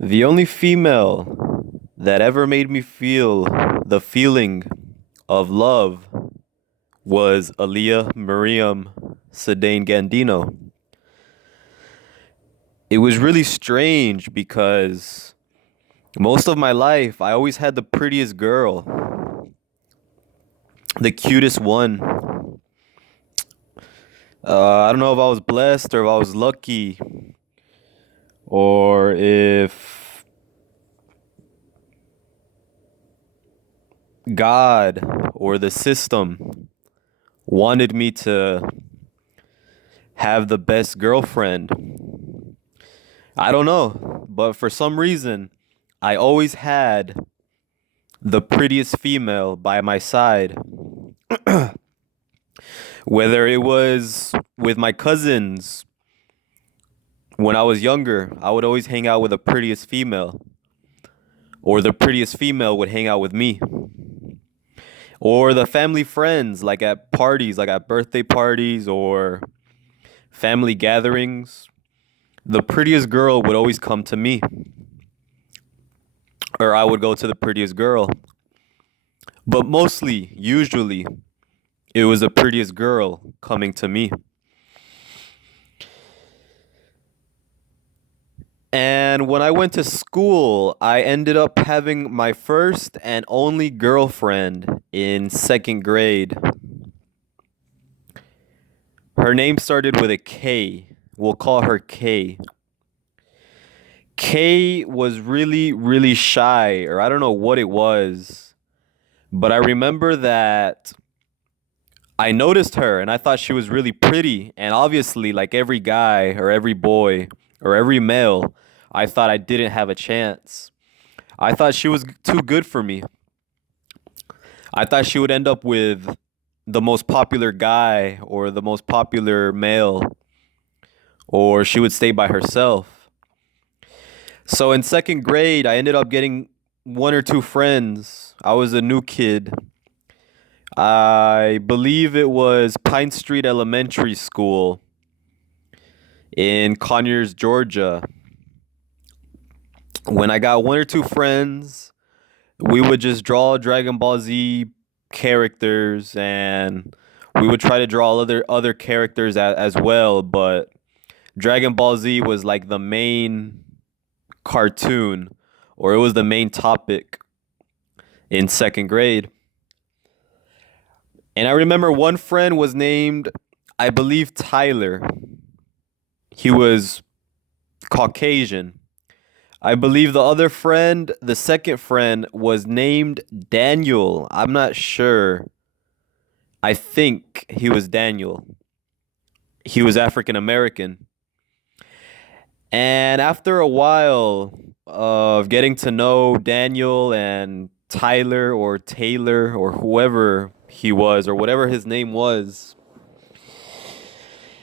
The only female that ever made me feel the feeling of love was Aaliyah Miriam Sedain Gandino. It was really strange because most of my life I always had the prettiest girl, the cutest one. I don't know if I was blessed or if I was lucky or if God or the system wanted me to have the best girlfriend. I don't know, but for some reason, I always had the prettiest female by my side. Whether it was with my cousins when I was younger, I would always hang out with the prettiest female, or the prettiest female would hang out with me, or the family friends, like at parties, like at birthday parties or family gatherings. The prettiest girl would always come to me, or I would go to the prettiest girl. But mostly, usually, it was the prettiest girl coming to me. And when I went to school, I ended up having my first and only girlfriend in second grade. Her name started with a K. We'll call her K. K was really, really shy, or I don't know what it was, but I remember that I noticed her and I thought she was really pretty. And obviously, like every guy or every boy or every male, I thought I didn't have a chance. I thought she was too good for me. I thought she would end up with the most popular guy or the most popular male, or she would stay by herself. So in second grade, I ended up getting one or two friends. I was a new kid. I believe it was Pine Street Elementary School in Conyers, Georgia. When I got one or two friends, we would just draw Dragon Ball Z characters and we would try to draw other characters as well, but Dragon Ball Z was like the main cartoon, or it was the main topic in second grade. And I remember one friend was named, I believe, Tyler. He was Caucasian. I believe the other friend, the second friend, was named Daniel. I'm not sure. I think he was Daniel. He was African American. And after a while of getting to know Daniel and Tyler or Taylor or whoever he was or whatever his name was,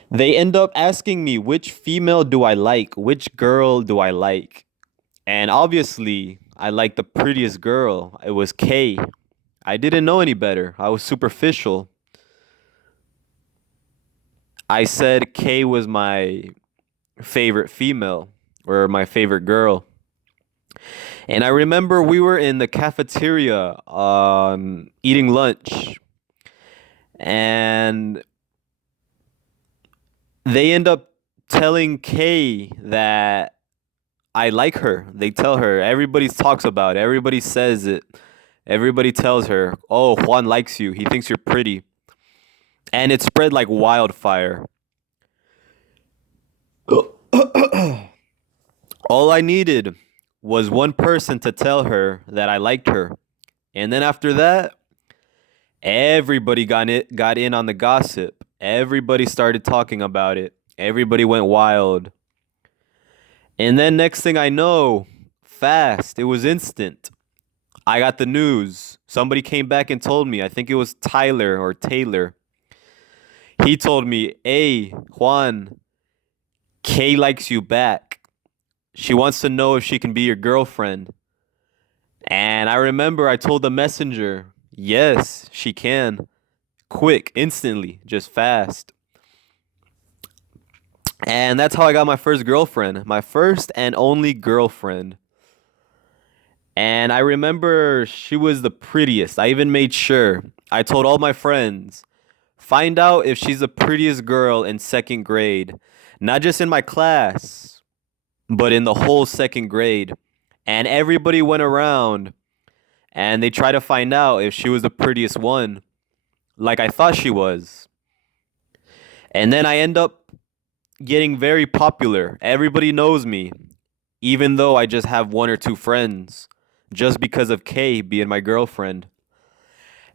they end up asking me, which female do I like? Which girl do I like? And obviously, I liked the prettiest girl. It was Kay. I didn't know any better. I was superficial. I said Kay was my favorite female or my favorite girl. And I remember we were in the cafeteria eating lunch, and they end up telling Kay that I like her. They tell her, everybody talks about it, everybody says it, everybody tells her, oh, Juan likes you, he thinks you're pretty. And it spread like wildfire. All I needed was one person to tell her that I liked her. And then after that, everybody got in on the gossip. Everybody started talking about it. Everybody went wild. And then next thing I know, fast, it was instant. I got the news. Somebody came back and told me, I think it was Tyler or Taylor. He told me, hey, Juan, Kay likes you back. She wants to know if she can be your girlfriend. And I remember I told the messenger, yes, she can. Quick, instantly, just fast. And that's how I got my first girlfriend, my first and only girlfriend. And I remember she was the prettiest. I even made sure. I told all my friends, find out if she's the prettiest girl in second grade. Not just in my class, but in the whole second grade. And everybody went around and they tried to find out if she was the prettiest one, like I thought she was. And then I end up getting very popular. Everybody knows me, even though I just have one or two friends, just because of Kay being my girlfriend.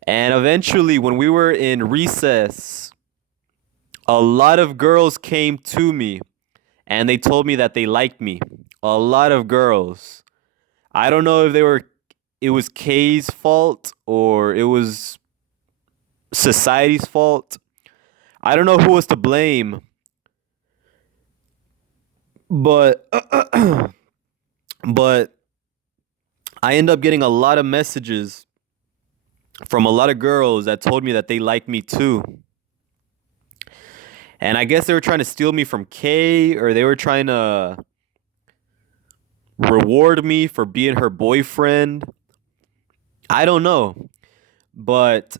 And eventually, when we were in recess, a lot of girls came to me and they told me that they liked me. A lot of girls. I don't know if it was Kay's fault or it was society's fault. I don't know who was to blame, but but I end up getting a lot of messages from a lot of girls that told me that they liked me too. And I guess they were trying to steal me from Kay, or they were trying to reward me for being her boyfriend. I don't know. But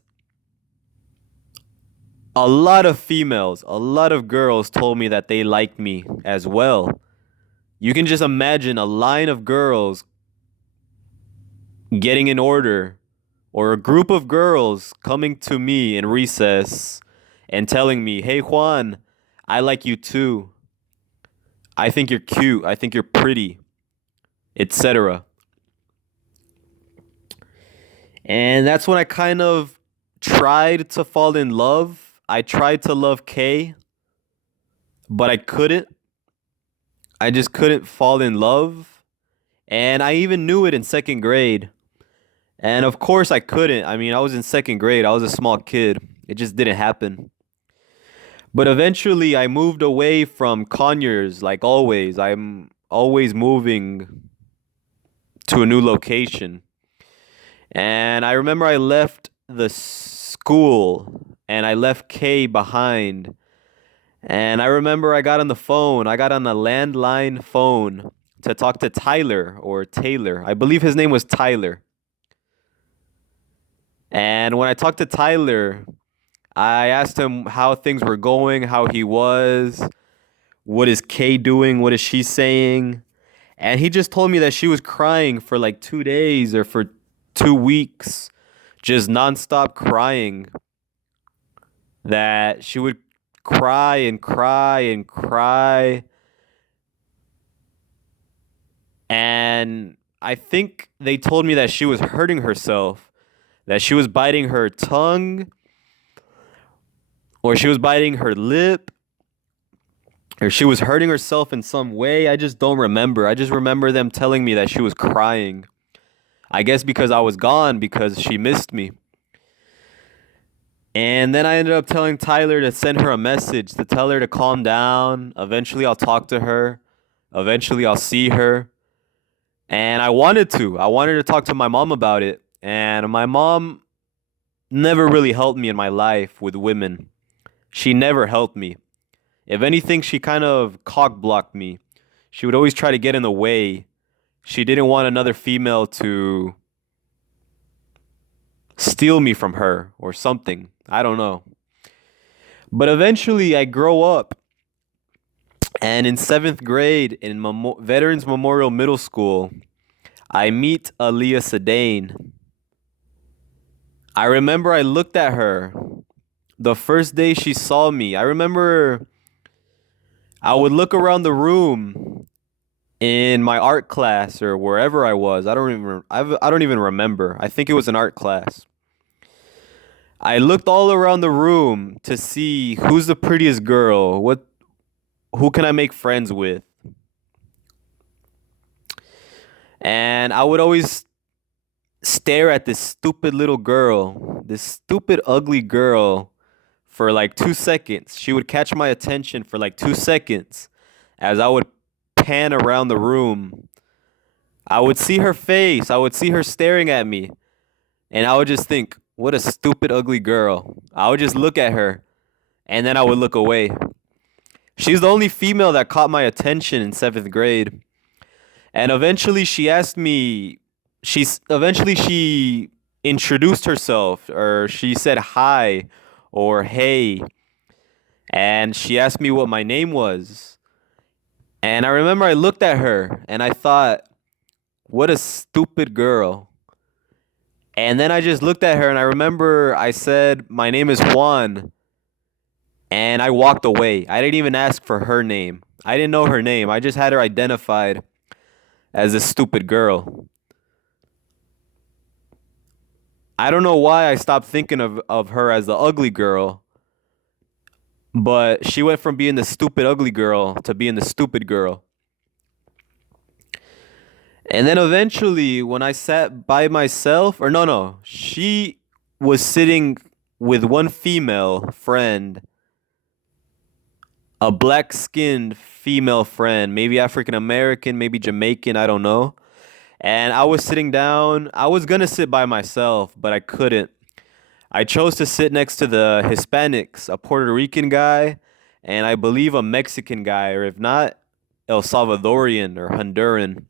a lot of females, a lot of girls told me that they liked me as well. You can just imagine a line of girls getting in order, or a group of girls coming to me in recess and telling me, hey, Juan, I like you too. I think you're cute. I think you're pretty, etc. And that's when I kind of tried to fall in love. I tried to love Kay, but I couldn't. I just couldn't fall in love. And I even knew it in second grade. And of course I couldn't. I mean, I was in second grade. I was a small kid. It just didn't happen. But eventually I moved away from Conyers like always. I'm always moving to a new location. And I remember I left the school and I left Kay behind. And I remember I got on the phone. I got on the landline phone to talk to Tyler or Taylor. I believe his name was Tyler. And when I talked to Tyler, I asked him how things were going, how he was, what is Kay doing, what is she saying? And he just told me that she was crying for like 2 days or for 2 weeks, just nonstop crying. That she would cry and cry and cry. And I think they told me that she was hurting herself, that she was biting her tongue, or she was biting her lip, or she was hurting herself in some way. I just don't remember. I just remember them telling me that she was crying. I guess because I was gone, because she missed me. And then I ended up telling Tyler to send her a message to tell her to calm down. Eventually, I'll talk to her. Eventually, I'll see her. And I wanted to. I wanted to talk to my mom about it. And my mom never really helped me in my life with women. She never helped me. If anything, she kind of cock blocked me. She would always try to get in the way. She didn't want another female to steal me from her or something. I don't know. But eventually, I grow up. And in seventh grade in Veterans Memorial Middle School, I meet Aaliyah Sedain. I remember I looked at her the first day she saw me. I remember I would look around the room in my art class or wherever I was. I don't even remember. I think it was an art class. I looked all around the room to see who's the prettiest girl. Who can I make friends with? And I would always stare at this stupid little girl, this stupid ugly girl for like 2 seconds. She would catch my attention for like 2 seconds as I would pan around the room. I would see her face. I would see her staring at me. And I would just think, what a stupid, ugly girl. I would just look at her and then I would look away. She's the only female that caught my attention in seventh grade. And eventually she asked me She introduced herself, or she said hi or hey, and she asked me what my name was. And I remember I looked at her and I thought, what a stupid girl. And then I just looked at her and I remember I said, my name is Juan. And I walked away. I didn't even ask for her name. I didn't know her name. I just had her identified as a stupid girl. I don't know why I stopped thinking of her as the ugly girl, but she went from being the stupid ugly girl to being the stupid girl. And then eventually, when I sat by myself, or no, she was sitting with one female friend, a black skinned female friend, maybe African American, maybe Jamaican, I don't know. And I was sitting down. I was gonna sit by myself, but I couldn't. I chose to sit next to the Hispanics, a Puerto Rican guy, and I believe a Mexican guy, or if not, El Salvadorian or Honduran.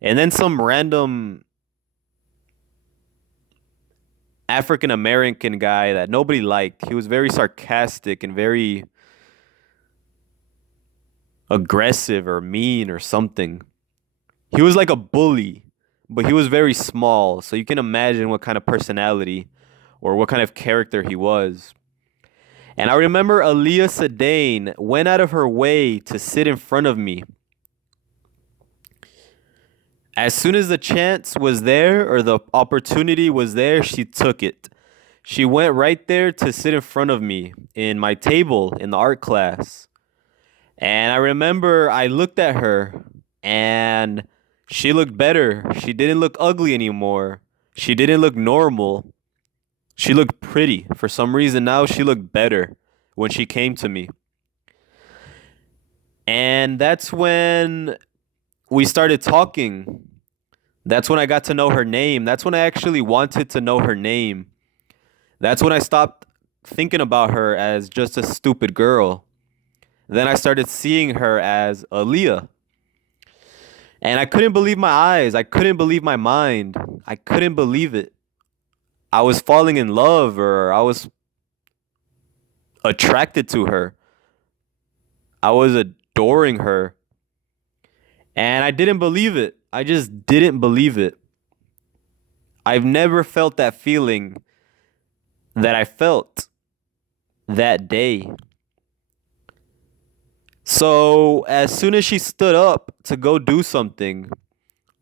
And then some random African American guy that nobody liked. He was very sarcastic and very aggressive or mean or something. He was like a bully, but he was very small, so you can imagine what kind of personality or what kind of character he was. And I remember Aaliyah Sedain went out of her way to sit in front of me. As soon as the chance was there or the opportunity was there, she took it. She went right there to sit in front of me in my table in the art class. And I remember I looked at her and she looked better. She didn't look ugly anymore. She didn't look normal. She looked pretty. For some reason now she looked better when she came to me. And that's when we started talking. That's when I got to know her name. That's when I actually wanted to know her name. That's when I stopped thinking about her as just a stupid girl. Then I started seeing her as Aaliyah. And I couldn't believe my eyes. I couldn't believe my mind. I couldn't believe it. I was falling in love, or I was attracted to her. I was adoring her. And I didn't believe it. I just didn't believe it. I've never felt that feeling that I felt that day. So, as soon as she stood up to go do something,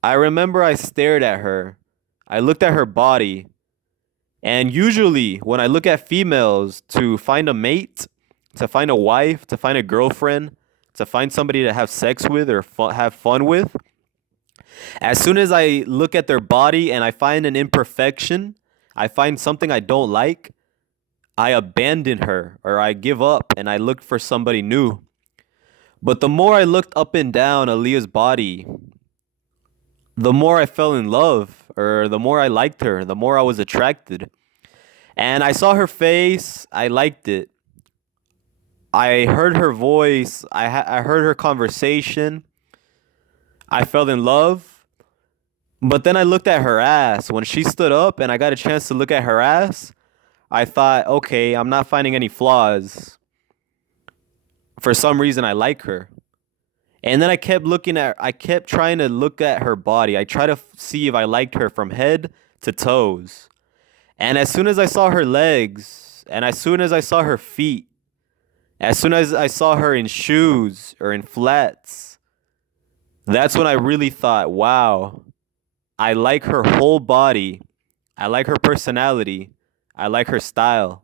I remember I stared at her. I looked at her body. And usually, when I look at females to find a mate, to find a wife, to find a girlfriend, to find somebody to have sex with or have fun with, as soon as I look at their body and I find an imperfection, I find something I don't like, I abandon her or I give up and I look for somebody new. But the more I looked up and down Aaliyah's body, the more I fell in love, or the more I liked her, the more I was attracted. And I saw her face, I liked it. I heard her voice, I heard her conversation, I fell in love. But then I looked at her ass. When she stood up and I got a chance to look at her ass, I thought, okay, I'm not finding any flaws. For some reason, I like her. And then I kept trying to look at her body. I tried to see if I liked her from head to toes. And as soon as I saw her legs, and as soon as I saw her feet, as soon as I saw her in shoes or in flats, that's when I really thought, wow, I like her whole body. I like her personality. I like her style.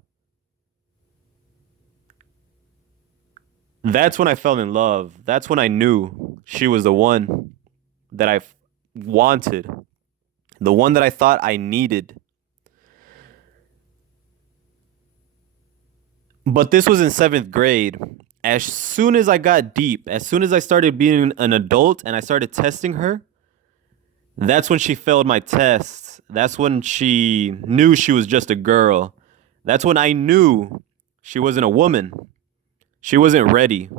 That's when I fell in love. That's when I knew she was the one that I wanted, the one that I thought I needed. But this was in seventh grade. As soon as I got deep, as soon as I started being an adult and I started testing her, that's when she failed my tests. That's when she knew she was just a girl. That's when I knew she wasn't a woman. She wasn't ready.